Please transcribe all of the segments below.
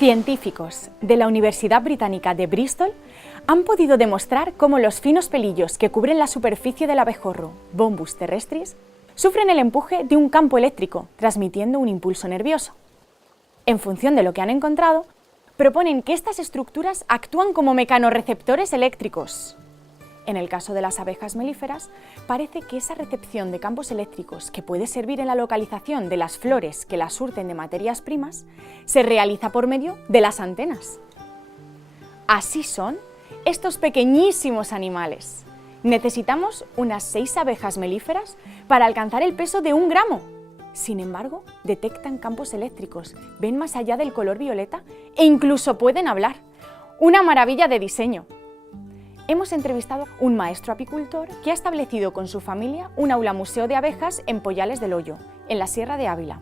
Científicos de la Universidad Británica de Bristol han podido demostrar cómo los finos pelillos que cubren la superficie del abejorro, Bombus terrestris, sufren el empuje de un campo eléctrico, transmitiendo un impulso nervioso. En función de lo que han encontrado, proponen que estas estructuras actúan como mecanorreceptores eléctricos. En el caso de las abejas melíferas, parece que esa recepción de campos eléctricos, que puede servir en la localización de las flores que las surten de materias primas, se realiza por medio de las antenas. Así son estos pequeñísimos animales. Necesitamos unas 6 abejas melíferas para alcanzar el peso de 1 gramo. Sin embargo, detectan campos eléctricos, ven más allá del color violeta e incluso pueden hablar. ¡Una maravilla de diseño! Hemos entrevistado a un maestro apicultor que ha establecido con su familia un aula museo de abejas en Pollales del Hoyo, en la Sierra de Ávila.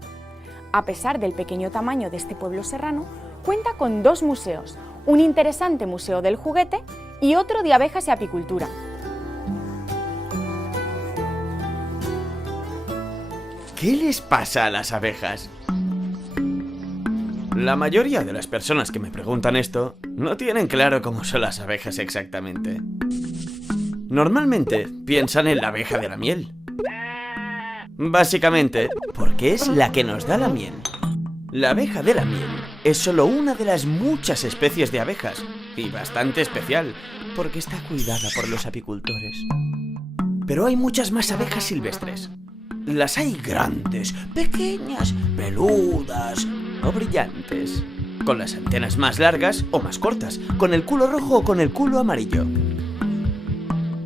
A pesar del pequeño tamaño de este pueblo serrano, cuenta con 2 museos, un interesante museo del juguete y otro de abejas y apicultura. ¿Qué les pasa a las abejas? La mayoría de las personas que me preguntan esto no tienen claro cómo son las abejas exactamente. Normalmente piensan en la abeja de la miel. Básicamente, porque es la que nos da la miel. La abeja de la miel es solo una de las muchas especies de abejas, y bastante especial, porque está cuidada por los apicultores. Pero hay muchas más abejas silvestres. Las hay grandes, pequeñas, peludas o brillantes, con las antenas más largas o más cortas, con el culo rojo o con el culo amarillo.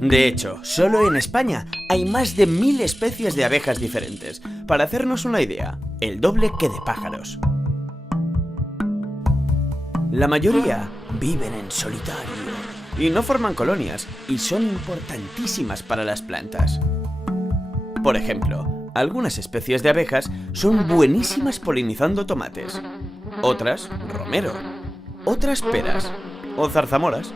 De hecho, solo en España hay más de 1000 especies de abejas diferentes. Para hacernos una idea, el doble que de pájaros. La mayoría viven en solitario y no forman colonias, y son importantísimas para las plantas. Por ejemplo, algunas especies de abejas son buenísimas polinizando tomates, otras romero, otras peras o zarzamoras.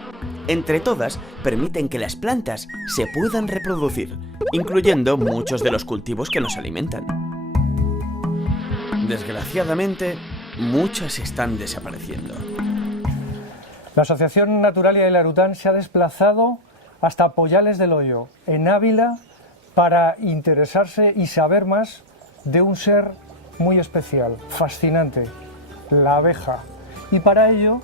Entre todas, permiten que las plantas se puedan reproducir, incluyendo muchos de los cultivos que nos alimentan. Desgraciadamente, muchas están desapareciendo. La Asociación Naturalia de Larután se ha desplazado hasta Pollales del Hoyo, en Ávila, para interesarse y saber más de un ser muy especial, fascinante, la abeja. Y para ello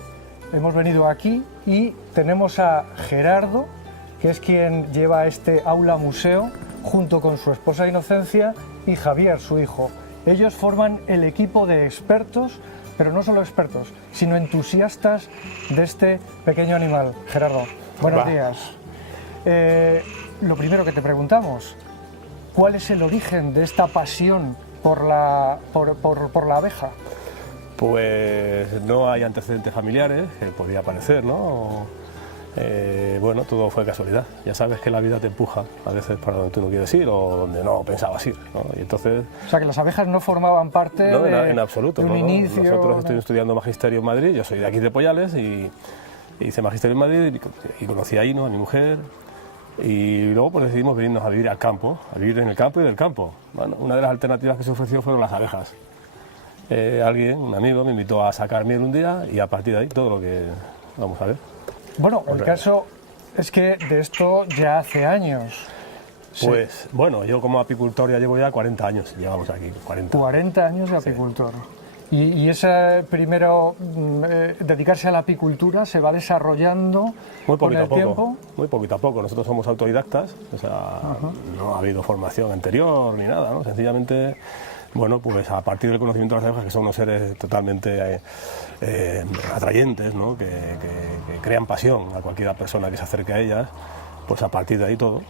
hemos venido aquí y tenemos a Gerardo, que es quien lleva este aula museo, junto con su esposa Inocencia y Javier, su hijo. Ellos forman el equipo de expertos, pero no solo expertos, sino entusiastas de este pequeño animal. Gerardo, buenos días. Lo primero que te preguntamos, ¿cuál es el origen de esta pasión por la abeja? Pues no hay antecedentes familiares, que podía parecer, ¿no? Bueno, todo fue casualidad. Ya sabes que la vida te empuja a veces para donde tú no quieres ir o donde no pensabas ir, ¿no? Y entonces... O sea, que las abejas no formaban parte no, en absoluto, de un inicio... Nosotros estuvimos estudiando magisterio en Madrid, yo soy de aquí de Pollales y hice magisterio en Madrid y conocí ahí, ¿no?, a mi mujer. Y luego pues decidimos venirnos a vivir al campo, a vivir en el campo y del campo. Bueno, una de las alternativas que se ofreció fueron las abejas. Un amigo, me invitó a sacar miel un día y a partir de ahí todo lo que vamos a ver. Bueno, el caso es que de esto ya hace años. Pues Sí. bueno, yo como apicultor ya llevo 40 años, llevamos aquí, 40. 40 años de apicultor. Sí. Y ese primero, dedicarse a la apicultura, se va desarrollando muy con el tiempo. Muy poquito a poco. Nosotros somos autodidactas, o sea, no ha habido formación anterior ni nada, ¿no? Sencillamente, bueno, pues a partir del conocimiento de las abejas, que son unos seres totalmente atrayentes, ¿no?, que crean pasión a cualquier persona que se acerque a ellas, pues a partir de ahí todo.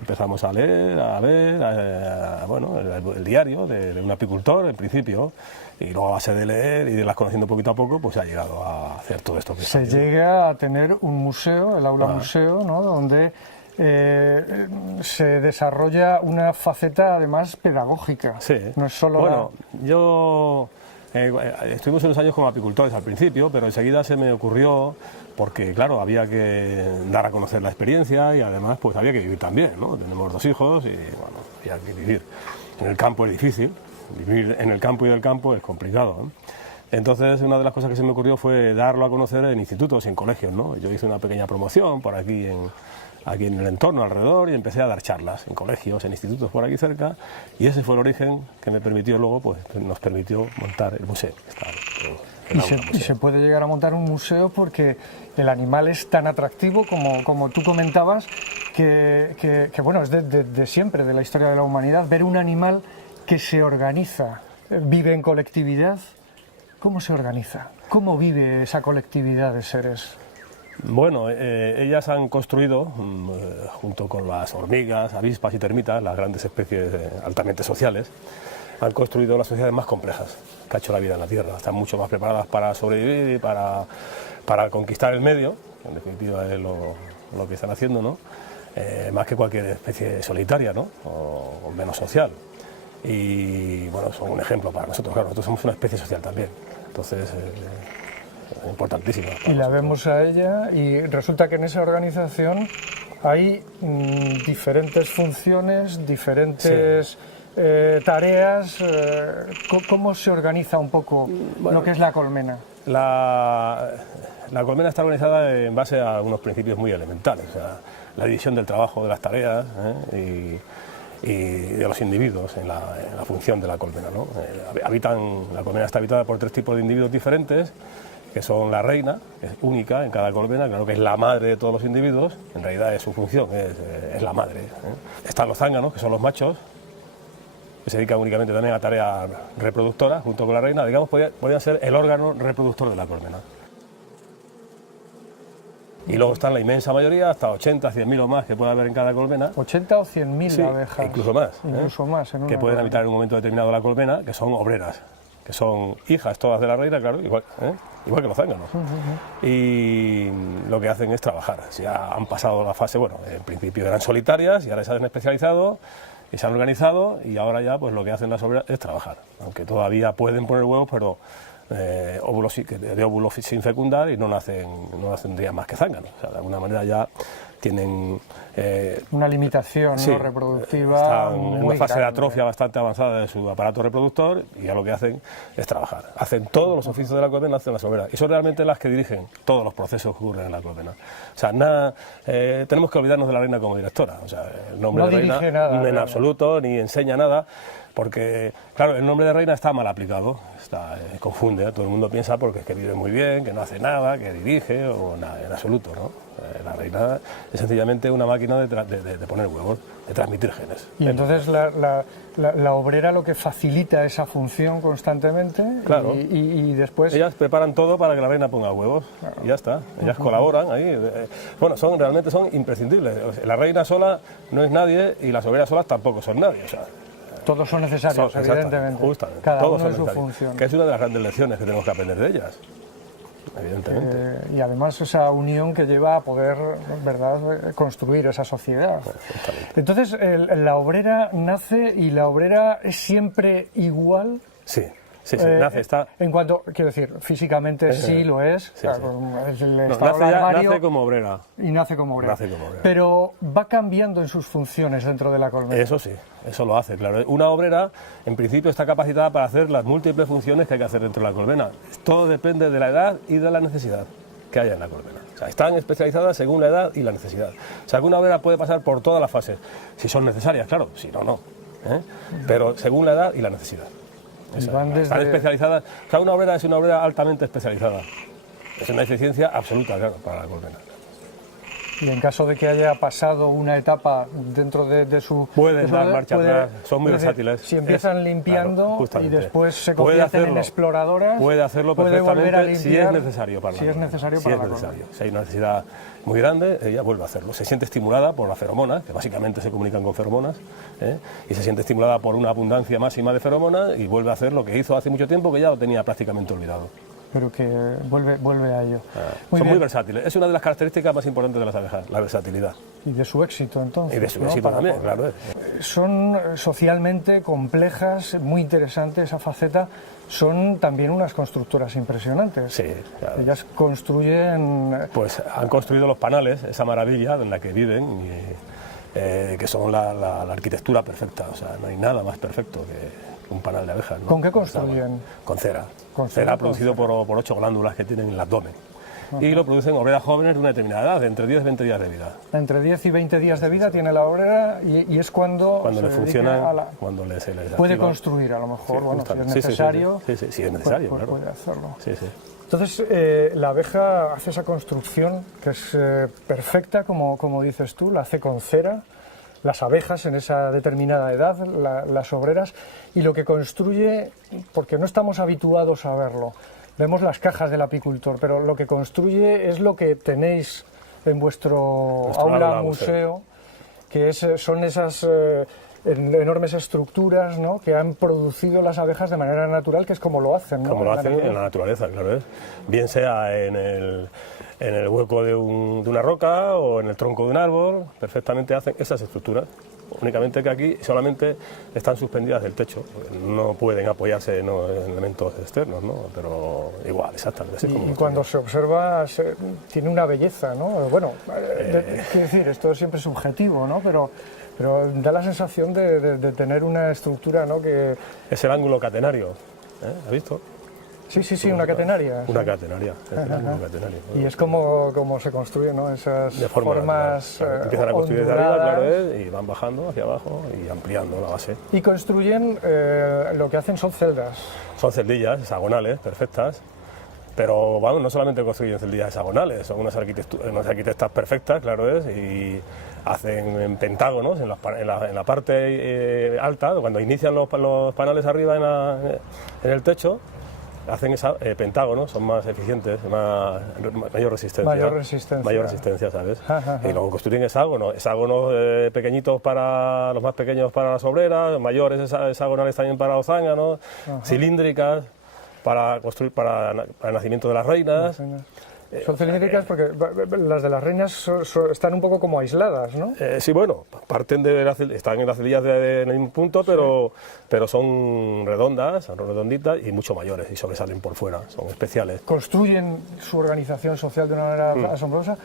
Empezamos a leer, a ver, bueno, el diario de un apicultor, en principio, y luego a base de leer y de las conociendo poquito a poco, pues se ha llegado a hacer todo esto. Se llega a tener un museo, el aula museo, ¿no?, donde se desarrolla una faceta además pedagógica. Sí. No es solo bueno, yo estuvimos unos años como apicultores al principio, pero enseguida se me ocurrió, porque claro, había que dar a conocer la experiencia y además pues había que vivir también, ¿no? Tenemos 2 hijos y bueno, había que vivir. En el campo es difícil, vivir en el campo y del campo es complicado, ¿no? Entonces, una de las cosas que se me ocurrió fue darlo a conocer en institutos y en colegios, ¿no? Yo hice una pequeña promoción por aquí en el entorno alrededor y empecé a dar charlas en colegios, en institutos por aquí cerca, y ese fue el origen que me permitió luego, pues nos permitió montar el museo. Y se puede llegar a montar un museo porque el animal es tan atractivo como tú comentabas, que bueno, es de siempre, de la historia de la humanidad, ver un animal que se organiza, vive en colectividad. ¿Cómo se organiza? ¿Cómo vive esa colectividad de seres? Bueno, ellas han construido, junto con las hormigas, avispas y termitas, las grandes especies altamente sociales, han construido las sociedades más complejas que ha hecho la vida en la Tierra. Están mucho más preparadas para sobrevivir y para conquistar el medio, en definitiva es lo que están haciendo, ¿no? Más que cualquier especie solitaria, ¿no? O menos social. Y bueno, son un ejemplo para nosotros, claro, nosotros somos una especie social también, entonces es importantísima. Y la vemos a ella y resulta que en esa organización hay diferentes funciones, diferentes tareas. ¿Cómo se organiza un poco lo que es la colmena? La colmena está organizada en base a unos principios muy elementales, o sea, la división del trabajo, de las tareas y de los individuos en la función de la colmena, ¿no? La colmena está habitada por 3 tipos de individuos diferentes, que son la reina, que es única en cada colmena, claro que es la madre de todos los individuos, en realidad es su función, es la madre. Están los zánganos, que son los machos, que se dedican únicamente también a tareas reproductoras, junto con la reina, digamos, podrían ser el órgano reproductor de la colmena. Y luego están la inmensa mayoría, hasta 80, 100.000 o más que puede haber en cada colmena. 80 o 100.000 sí, abejas. Incluso más. Incluso más. En una que pueden habitar en un momento determinado la colmena, que son obreras, que son hijas todas de la reina, claro, igual que los zánganos. Y lo que hacen es trabajar. Ya han pasado la fase, bueno, en principio eran solitarias y ahora se han especializado y se han organizado y ahora ya pues lo que hacen las obreras es trabajar. Aunque todavía pueden poner huevos, pero de óvulos sin fecundar y no nacen días más que zánganos. O sea, de alguna manera ya tienen una limitación, sí, ¿no? Reproductiva. Están en una fase grande. de atrofia bastante avanzada de su aparato reproductor y ya lo que hacen es trabajar. Hacen todos los oficios de la colmena, hacen las obreras. Y son realmente las que dirigen todos los procesos que ocurren en la colmena. O sea, tenemos que olvidarnos de la reina como directora. O sea, el nombre no de reina dirige nada, en absoluto, ni enseña nada. Porque, claro, el nombre de reina está mal aplicado, confunde, todo el mundo piensa porque es que vive muy bien, que no hace nada, que dirige, o nada, en absoluto, ¿no? La reina es sencillamente una máquina de poner huevos, de transmitir genes. Y entonces la obrera lo que facilita esa función constantemente, claro. y después... Ellas preparan todo para que la reina ponga huevos, claro. Y ya está, ellas colaboran ahí. Bueno, realmente son imprescindibles. La reina sola no es nadie y las obreras solas tampoco son nadie, o sea... Todos son necesarios, evidentemente. Justamente, cada todos uno en son su función. Que es una de las grandes lecciones que tenemos que aprender de ellas, evidentemente. Y además esa unión que lleva a poder, ¿verdad?, construir esa sociedad. Entonces, la obrera nace y la obrera es siempre igual. Sí. Sí, nace, está... En cuanto, quiero decir, físicamente sí lo es. Sí, nace como obrera. Y nace como obrera. Pero va cambiando en sus funciones dentro de la colmena. Eso sí, eso lo hace, claro. Una obrera, en principio, está capacitada para hacer las múltiples funciones que hay que hacer dentro de la colmena. Todo depende de la edad y de la necesidad que haya en la colmena. O sea, están especializadas según la edad y la necesidad. O sea, que una obrera puede pasar por todas las fases, si son necesarias, claro, si no, no. Pero según la edad y la necesidad. Están especializadas. O sea, una obrera es una obrera altamente especializada. Es una eficiencia absoluta, claro, para la colmena. Y en caso de que haya pasado una etapa dentro de su... Pueden dar marcha atrás, son muy versátiles. Si empiezan limpiando, claro, y después se convierten en exploradoras... Puede hacerlo perfectamente limpiar, si es necesario para Si es necesario para la colmena. Si hay una necesidad muy grande, ella vuelve a hacerlo. Se siente estimulada por las feromonas, que básicamente se comunican con feromonas, y se siente estimulada por una abundancia máxima de feromonas y vuelve a hacer lo que hizo hace mucho tiempo, que ya lo tenía prácticamente olvidado. Pero que vuelve a ello. Son muy versátiles. Es una de las características más importantes de las abejas, la versatilidad. Y de su éxito, entonces. Y de su éxito también, claro. Son socialmente complejas, muy interesante esa faceta. Son también unas constructoras impresionantes. Sí, claro. Ellas construyen... Pues han construido los panales, esa maravilla en la que viven, que son la arquitectura perfecta. O sea, no hay nada más perfecto un panal de abejas, ¿no? ¿Con qué construyen? Con cera. Con Cera cera, producido por 8 glándulas que tienen en el abdomen. Y lo producen obreras jóvenes de una determinada edad, de entre 10 y 20 días de vida. Entre 10 y 20 días de vida tiene la obrera y es cuando Cuando se le dedica funciona, a la... cuando se les Puede activa. construir a lo mejor, Sí, bueno, si es justamente. Sí, necesario. sí, es necesario, pues claro. puede hacerlo. Sí, sí. Entonces, la abeja hace esa construcción que es perfecta, como dices tú, la hace con cera, las abejas en esa determinada edad, las obreras, y lo que construye, porque no estamos habituados a verlo, vemos las cajas del apicultor, pero lo que construye es lo que tenéis en vuestro Nuestro aula aula museo, que son esas enormes estructuras, ¿no?, que han producido las abejas de manera natural, que es como lo hacen, ¿no? Como lo hacen en la naturaleza, claro. Bien sea en el hueco de una roca o en el tronco de un árbol, perfectamente hacen esas estructuras. Únicamente que aquí solamente están suspendidas del techo, no pueden apoyarse en elementos externos, ¿no? Pero igual, exactamente. Así como Y cuando se observa, tiene una belleza, ¿no? Bueno, quiero decir, esto es siempre subjetivo, ¿no? Pero da la sensación de tener una estructura, ¿no? Que... Es el ángulo catenario, ¿has visto? Sí, una catenaria. Una sí. catenaria, es el ángulo catenario. Y es como se construyen, ¿no? Esas De forma formas natural. Empiezan a construir desde arriba, onduladas. claro, y van bajando hacia abajo y ampliando la base. Y construyen, lo que hacen son celdas. Son celdillas hexagonales, perfectas, pero bueno, no solamente construyen celdillas hexagonales, son unas arquitectas perfectas, claro es, y hacen en pentágonos en la parte alta, cuando inician los panales arriba en el techo, hacen pentágonos, son más eficientes, mayor resistencia. Mayor resistencia, ¿sabes? Y luego construyen hexágonos pequeñitos para los más pequeños para las obreras, mayores hexagonales también para los zánganos, cilíndricas para construir para el nacimiento de las reinas. Son cilíndricas porque las de las reinas están un poco como aisladas, ¿no? Sí, bueno, parten están en las celdillas en el mismo punto, pero son redondas, son redonditas y mucho mayores y sobresalen por fuera, son especiales. Construyen su organización social de una manera asombrosa.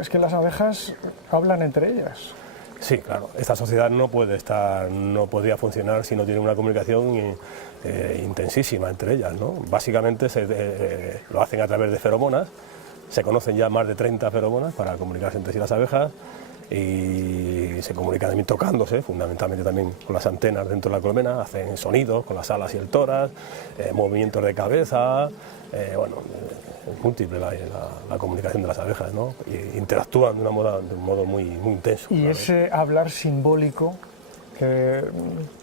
Es que las abejas hablan entre ellas. Sí, claro, esta sociedad no podría funcionar si no tiene una comunicación intensísima entre ellas, ¿no? Básicamente lo hacen a través de feromonas, se conocen ya más de 30 feromonas para comunicarse entre sí las abejas y se comunican también tocándose, fundamentalmente también con las antenas dentro de la colmena, hacen sonidos con las alas y el tórax, movimientos de cabeza, es múltiple la comunicación de las abejas, ¿no? Y interactúan de un modo muy, muy intenso. Y ¿no? ese hablar simbólico, que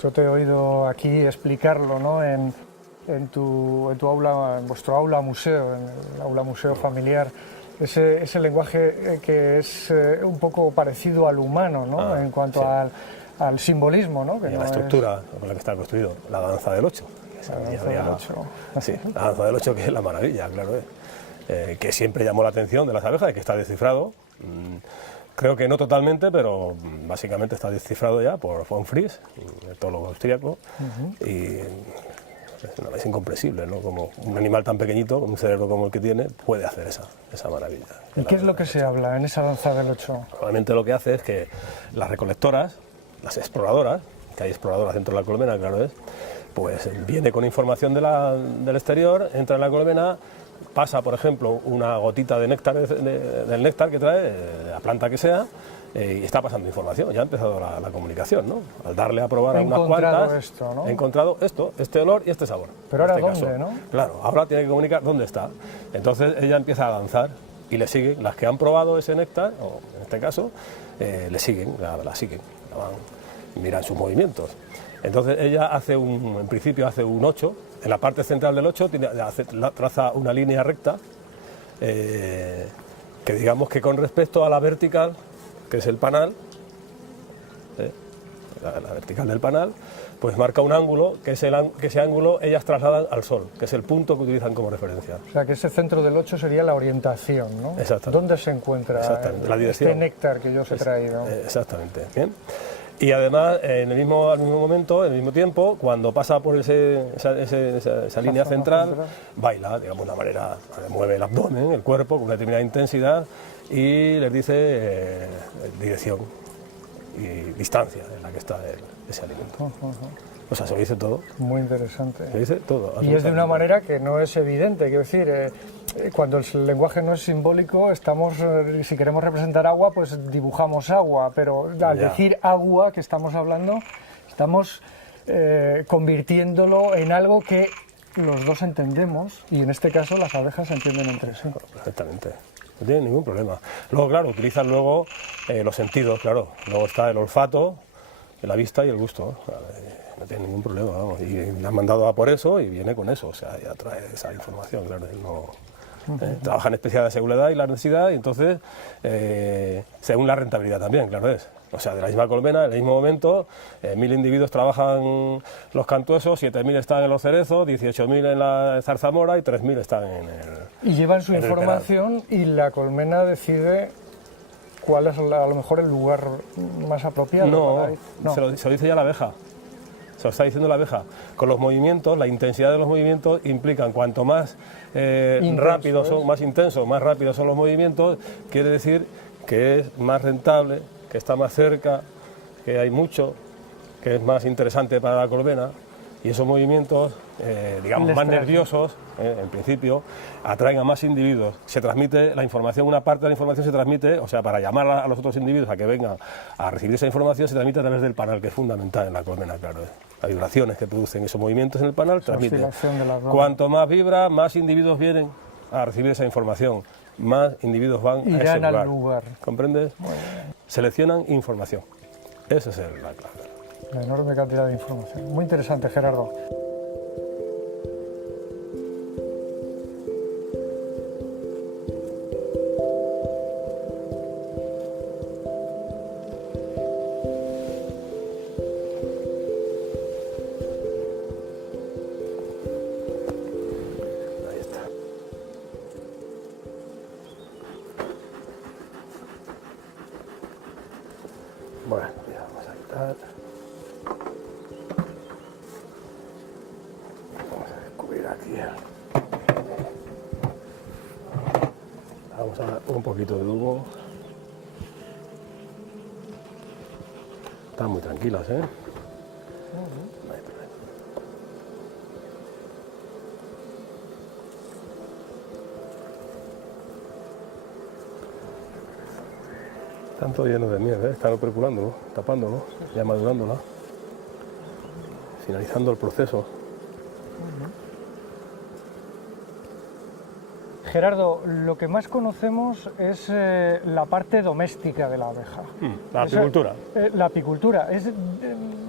yo te he oído aquí explicarlo, ¿no? en tu aula, en vuestro aula museo, en el aula museo familiar, ese lenguaje que es un poco parecido al humano, ¿no? En cuanto al simbolismo, ¿no? Que y a la estructura con la que está construido, la danza del 8. Sí, la danza del 8, que es la maravilla, claro. Que siempre llamó la atención de las abejas, que está descifrado. Creo que no totalmente, pero básicamente está descifrado ya por von Fries, un etólogo austríaco. Y es incomprensible, ¿no? Como un animal tan pequeñito, con un cerebro como el que tiene, puede hacer esa maravilla. ¿Y qué es lo que se habla en esa danza del 8? Probablemente lo que hace es que las recolectoras, las exploradoras, que hay exploradoras dentro de la colmena, claro es, pues viene con información del exterior, entra en la colmena, pasa, por ejemplo, una gotita de néctar, del néctar que trae, de la planta que sea, y está pasando información, ya ha empezado la comunicación, ¿no? Al darle a probar a unas cuantas, he encontrado esto, este olor y este sabor. Pero ahora ¿dónde, caso, ¿no? Claro, ahora tiene que comunicar dónde está. Entonces ella empieza a danzar y le siguen, las que han probado ese néctar, o en este caso, le siguen, la siguen, miran sus movimientos. Entonces ella en principio hace un 8, en la parte central del 8 traza una línea recta, que digamos que con respecto a la vertical, que es el panal, la vertical del panal, pues marca un ángulo, que ese ángulo ellas trasladan al sol, que es el punto que utilizan como referencia. O sea, que ese centro del 8 sería la orientación, ¿no? Exactamente. ¿Dónde se encuentra la dirección. Este néctar que yo os he traído? Exactamente, bien. Y además, al mismo momento, en el mismo tiempo, cuando pasa por esa línea central, baila, digamos, de una manera, mueve el abdomen, el cuerpo, con una determinada intensidad, y les dice dirección y distancia en la que está ese alimento. O sea, se lo dice todo. Muy interesante. Se dice todo. Y es de una manera que no es evidente, quiero decir, cuando el lenguaje no es simbólico, si queremos representar agua, pues dibujamos agua, pero al decir agua que estamos hablando, estamos convirtiéndolo en algo que los dos entendemos, y en este caso las abejas se entienden entre sí. Perfectamente. No tiene ningún problema. Luego, claro, utilizan luego los sentidos, claro. Luego está el olfato, la vista y el gusto. No tiene ningún problema, vamos. Y le han mandado a por eso y viene con eso. O sea, ya trae esa información, claro. Trabaja en especialidad según la edad y la necesidad, y entonces, según la rentabilidad también, claro es. O sea, de la misma colmena, en el mismo momento, 1.000 individuos trabajan los cantuesos, 7.000 están en los cerezos, 18.000 en la zarzamora y 3.000 están en el... Y llevan su información y la colmena decide cuál es a lo mejor el lugar más apropiado. No. Se lo dice ya la abeja. Se lo está diciendo la abeja. Con los movimientos, la intensidad de los movimientos implican cuanto más rápidos son, más intensos, más rápidos son los movimientos, quiere decir que es más rentable, que está más cerca, que hay mucho, que es más interesante para la colmena, y esos movimientos, digamos, más nerviosos, en principio, atraen a más individuos. Se transmite la información, una parte de la información se transmite, o sea, para llamar a los otros individuos a que vengan a recibir esa información, se transmite a través del panal, que es fundamental en la colmena, claro. Las vibraciones que producen esos movimientos en el panal transmiten. Cuanto más vibra, más individuos vienen a recibir esa información, más individuos van a ese lugar. Al lugar. ¿Comprendes? Seleccionan información. Esa es la clave. La enorme cantidad de información. Muy interesante, Gerardo. Ahí está. Bueno, ya vamos a quitar. Vamos a descubrir aquí. Vamos a dar un poquito de humo. Están muy tranquilas, ¿eh? Están todos llenos de miel, ¿eh? Están operculándolo, tapándolo, ya madurándola, finalizando el proceso. Gerardo, lo que más conocemos es la parte doméstica de la abeja. La apicultura. La apicultura. Es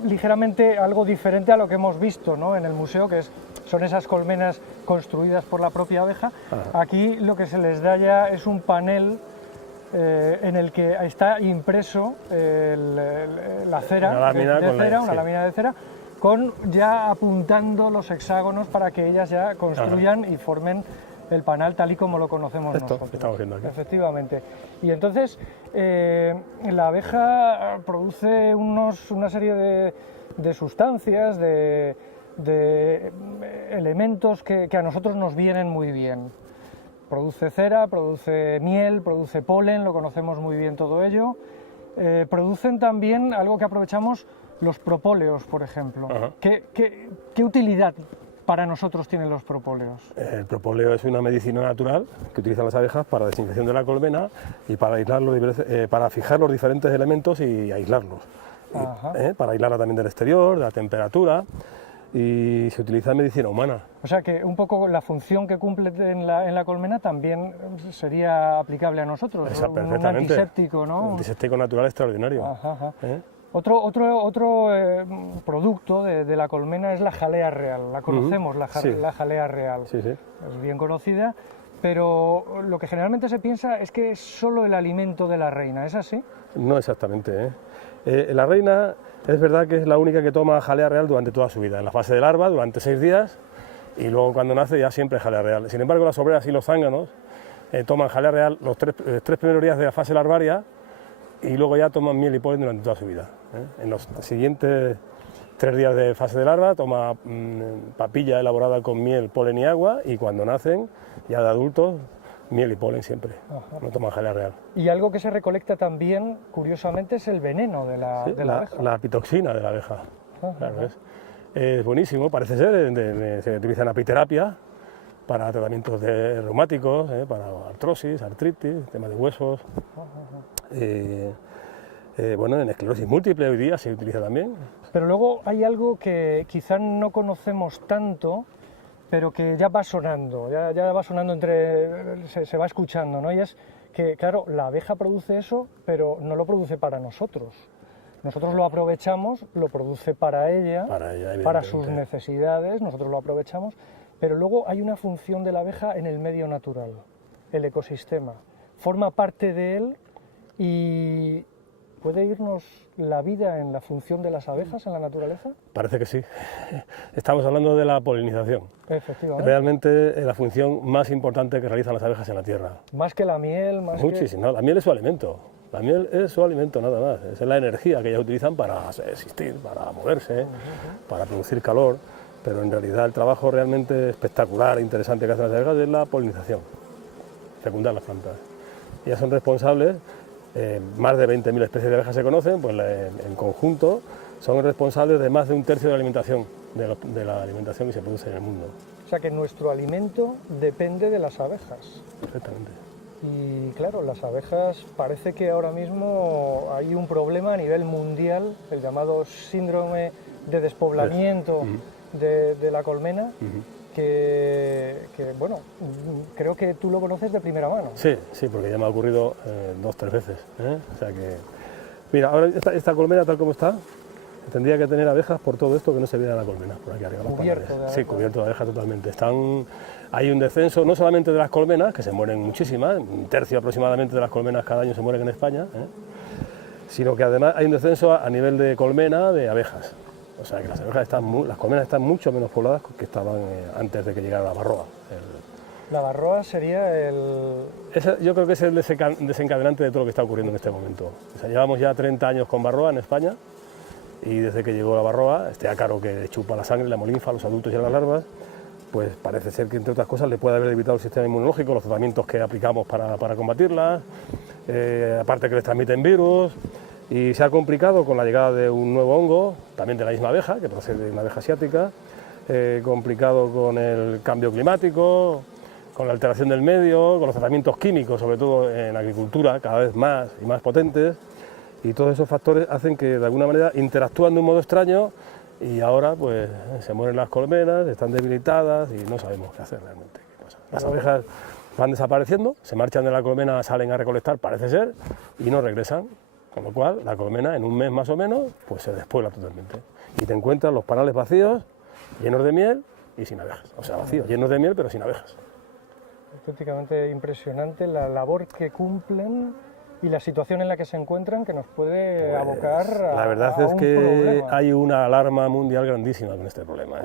ligeramente algo diferente a lo que hemos visto, ¿no?, en el museo, que son esas colmenas construidas por la propia abeja. Ajá. Aquí lo que se les da ya es un panel en el que está impreso la cera, una lámina de cera, con ya apuntando los hexágonos para que ellas ya construyan y formen el panal tal y como lo conocemos nosotros. Que estamos viendo aquí. Efectivamente. Y entonces la abeja produce una serie de sustancias, de elementos que a nosotros nos vienen muy bien. Produce cera, produce miel, produce polen, lo conocemos muy bien todo ello. Producen también algo que aprovechamos, los propóleos, por ejemplo. ¿Qué utilidad para nosotros tienen los propóleos? El propóleo es una medicina natural que utilizan las abejas para desinfección de la colmena y para para fijar los diferentes elementos y aislarlos. Para aislarla también del exterior, de la temperatura, y se utiliza en medicina humana. O sea que un poco la función que cumple en la colmena también sería aplicable a nosotros. Perfectamente. Un antiséptico, ¿no? Un antiséptico natural extraordinario. Otro producto de la colmena es la jalea real. La conocemos, la jalea real. Sí, sí. Es bien conocida, pero lo que generalmente se piensa es que es solo el alimento de la reina. ¿Es así? No exactamente. La reina es verdad que es la única que toma jalea real durante toda su vida. En la fase de larva, durante 6 días, y luego cuando nace ya siempre jalea real. Sin embargo, las obreras y los zánganos toman jalea real los tres primeros días de la fase larvaria, y luego ya toman miel y polen durante toda su vida. En los siguientes 3 días de fase de larva toma papilla elaborada con miel, polen y agua, y cuando nacen, ya de adultos, miel y polen siempre. No toman jalea real. Y algo que se recolecta también, curiosamente, es el veneno de la abeja. La apitoxina de la abeja. Claro, es buenísimo, parece ser, se utiliza en apiterapia para tratamientos reumáticos, para artrosis, artritis, temas de huesos. Bueno, en esclerosis múltiple hoy día se utiliza también. Pero luego hay algo que quizá no conocemos tanto, pero que ya va sonando, ya va sonando se va escuchando, ¿no? Y es que, claro, la abeja produce eso, pero no lo produce para nosotros. Nosotros lo aprovechamos, lo produce para ella, para sus necesidades, nosotros lo aprovechamos, pero luego hay una función de la abeja en el medio natural, el ecosistema. Forma parte de él y ¿puede irnos la vida en la función de las abejas en la naturaleza? Parece que sí. Estamos hablando de la polinización. Efectivamente. Realmente es la función más importante que realizan las abejas en la Tierra. Más que la miel, más Muchísimo. No, la miel es su alimento. La miel es su alimento nada más. Es la energía que ellas utilizan para existir, para moverse, para producir calor. Pero en realidad el trabajo realmente espectacular e interesante que hacen las abejas es la polinización, fecundar las plantas. Ellas son responsables. Más de 20.000 especies de abejas se conocen, pues en conjunto son responsables de más de un tercio de la alimentación, de la alimentación que se produce en el mundo. O sea que nuestro alimento depende de las abejas. Perfectamente. Y claro, las abejas, parece que ahora mismo hay un problema a nivel mundial, el llamado síndrome de despoblamiento de la colmena. Que, bueno, creo que tú lo conoces de primera mano. Sí, porque ya me ha ocurrido 2 o 3 veces. O sea que, mira, ahora esta colmena tal como está, tendría que tener abejas por todo esto que no se viera la colmena, por aquí arriba. Cubierto de abejas totalmente. Hay un descenso no solamente de las colmenas, que se mueren muchísimas, 1/3 aproximadamente de las colmenas cada año se mueren en España, sino que además hay un descenso a nivel de colmena de abejas. O sea que las colmenas están mucho menos pobladas que estaban antes de que llegara la varroa. La varroa sería yo creo que es el desencadenante de todo lo que está ocurriendo en este momento. O sea, llevamos ya 30 años con varroa en España y desde que llegó la varroa, este ácaro que chupa la sangre, la hemolinfa a los adultos y a las larvas, pues parece ser que entre otras cosas le puede haber debilitado el sistema inmunológico, los tratamientos que aplicamos para combatirla, aparte que les transmiten virus. Y se ha complicado con la llegada de un nuevo hongo, también de la misma abeja, que procede de una abeja asiática, complicado con el cambio climático, con la alteración del medio, con los tratamientos químicos, sobre todo en agricultura, cada vez más y más potentes, y todos esos factores hacen que de alguna manera interactúan de un modo extraño y ahora pues se mueren las colmenas, están debilitadas y no sabemos qué hacer realmente. ¿Qué pasa? Las abejas van desapareciendo, se marchan de la colmena, salen a recolectar, parece ser, y no regresan. Con lo cual, la colmena en un mes más o menos, pues se despuebla totalmente. Y te encuentras los panales vacíos, llenos de miel y sin abejas. O sea, vacíos, llenos de miel pero sin abejas. Auténticamente impresionante la labor que cumplen y la situación en la que se encuentran, que nos puede abocar a la verdad es que problema. Hay una alarma mundial grandísima con este problema.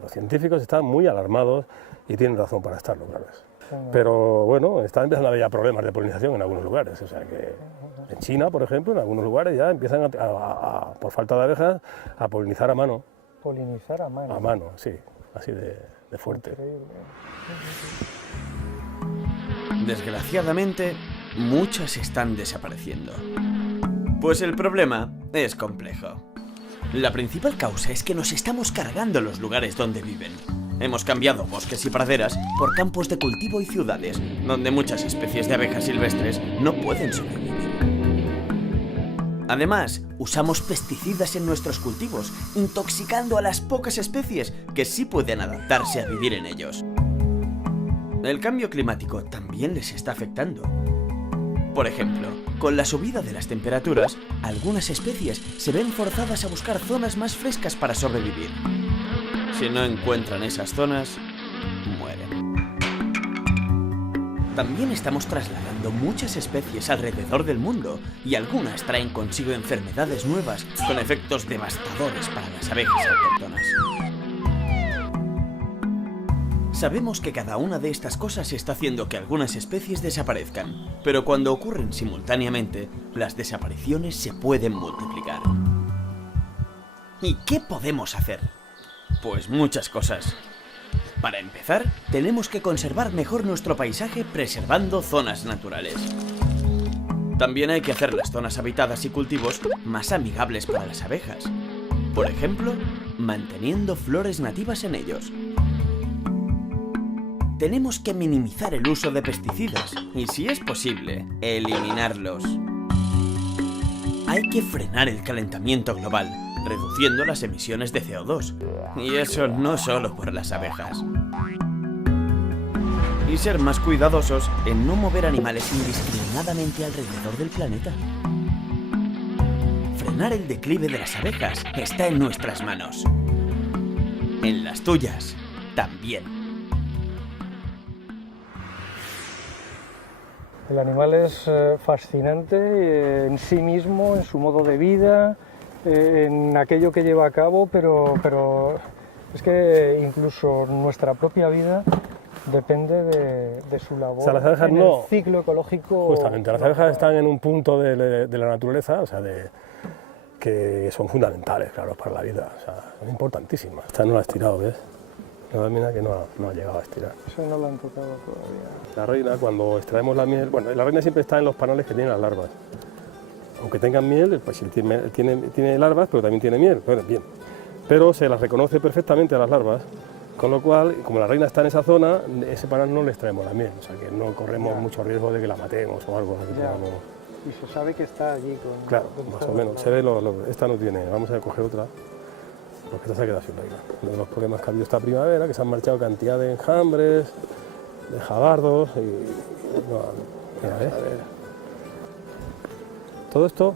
Los científicos están muy alarmados y tienen razón para estarlo, claro. Pero bueno, están empezando a haber ya problemas de polinización en algunos lugares. O sea que en China, por ejemplo, en algunos lugares ya empiezan por falta de abejas, a polinizar a mano. Polinizar a mano. A mano, sí, así de fuerte. Increíble. Desgraciadamente, muchas están desapareciendo. Pues el problema es complejo. La principal causa es que nos estamos cargando los lugares donde viven. Hemos cambiado bosques y praderas por campos de cultivo y ciudades, donde muchas especies de abejas silvestres no pueden sobrevivir. Además, usamos pesticidas en nuestros cultivos, intoxicando a las pocas especies que sí pueden adaptarse a vivir en ellos. El cambio climático también les está afectando. Por ejemplo, con la subida de las temperaturas, algunas especies se ven forzadas a buscar zonas más frescas para sobrevivir. Si no encuentran esas zonas, mueren. También estamos trasladando muchas especies alrededor del mundo y algunas traen consigo enfermedades nuevas con efectos devastadores para las abejas autóctonas. Sabemos que cada una de estas cosas está haciendo que algunas especies desaparezcan, pero cuando ocurren simultáneamente, las desapariciones se pueden multiplicar. ¿Y qué podemos hacer? Pues muchas cosas. Para empezar, tenemos que conservar mejor nuestro paisaje preservando zonas naturales. También hay que hacer las zonas habitadas y cultivos más amigables para las abejas. Por ejemplo, manteniendo flores nativas en ellos. Tenemos que minimizar el uso de pesticidas y, si es posible, eliminarlos. Hay que frenar el calentamiento global, reduciendo las emisiones de CO2. Y eso no solo por las abejas. Y ser más cuidadosos en no mover animales indiscriminadamente alrededor del planeta. Frenar el declive de las abejas está en nuestras manos. En las tuyas también. El animal es fascinante en sí mismo, en su modo de vida, en aquello que lleva a cabo, pero es que incluso nuestra propia vida depende de su labor. O sea, las abejas en no, el ciclo ecológico. Justamente, las abejas están en un punto de la naturaleza, o sea, que son fundamentales, claro, para la vida, o sea, son importantísimas. Esta no la has tirado, ¿ves? Mira que no ha llegado a estirar. Eso no lo han tocado todavía. La reina, cuando extraemos la miel, bueno, la reina siempre está en los panales que tienen las larvas. Aunque tengan miel, pues tiene larvas, pero también tiene miel, bueno, bien. Pero se las reconoce perfectamente a las larvas, con lo cual, como la reina está en esa zona, ese panal no le extraemos la miel, o sea que no corremos mucho riesgo de que la matemos o algo. Y se sabe que está allí con... Claro, más o menos. Se ve esta no tiene, vamos a coger otra, porque esta se ha quedado sin reina. Uno de los problemas que ha habido esta primavera, que se han marchado cantidad de enjambres, de jabardos y... mira, ¿ves? Todo esto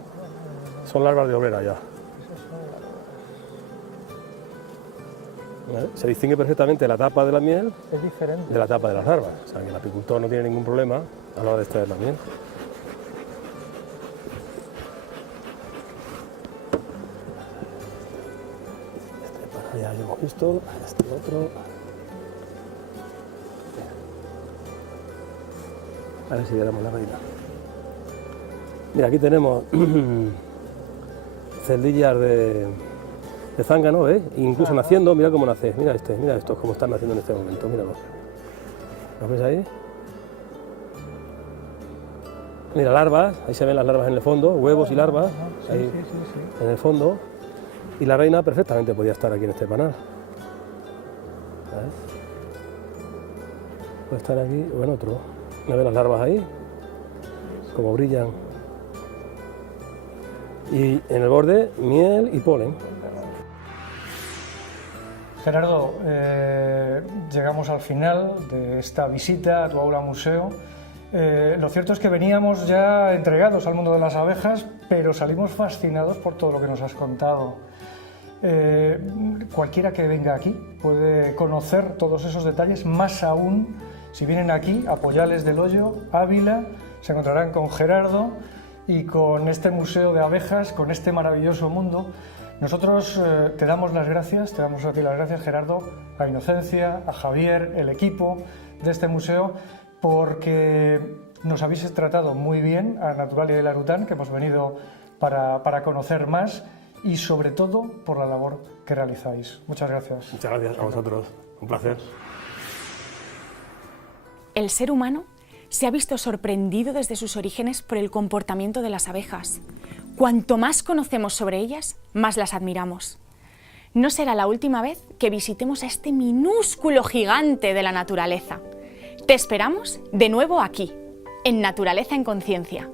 son larvas de obrera ya. ¿Vale? Se distingue perfectamente la tapa de la miel de la tapa de las larvas. O sea que el apicultor no tiene ningún problema a la hora de extraer la miel. Este ya hemos visto, este otro. A ver si veremos la reina. Mira, aquí tenemos celdillas de zángano, ¿ves? Incluso naciendo, mira cómo nace, mira estos cómo están naciendo en este momento, míralos. ¿Los ves ahí? Mira, larvas, ahí se ven las larvas en el fondo, huevos y larvas, ahí en el fondo. Y la reina perfectamente podía estar aquí en este panal. ¿Sabes? Puede estar aquí o en otro. ¿Me ves las larvas ahí? Como brillan. Y en el borde, miel y polen. Gerardo, llegamos al final de esta visita a tu aula museo. Lo cierto es que veníamos ya entregados al mundo de las abejas, pero salimos fascinados por todo lo que nos has contado. Cualquiera que venga aquí puede conocer todos esos detalles, más aún si vienen aquí a Pollales del Hoyo, Ávila, se encontrarán con Gerardo y con este museo de abejas, con este maravilloso mundo. Nosotros te damos las gracias, te damos a ti las gracias, Gerardo, a Inocencia, a Javier, el equipo de este museo, porque nos habéis tratado muy bien a Naturalia y Larután, que hemos venido para conocer más y sobre todo por la labor que realizáis. Muchas gracias. Muchas gracias a vosotros, un placer. El ser humano se ha visto sorprendido desde sus orígenes por el comportamiento de las abejas. Cuanto más conocemos sobre ellas, más las admiramos. No será la última vez que visitemos a este minúsculo gigante de la naturaleza. Te esperamos de nuevo aquí, en Naturaleza en Conciencia.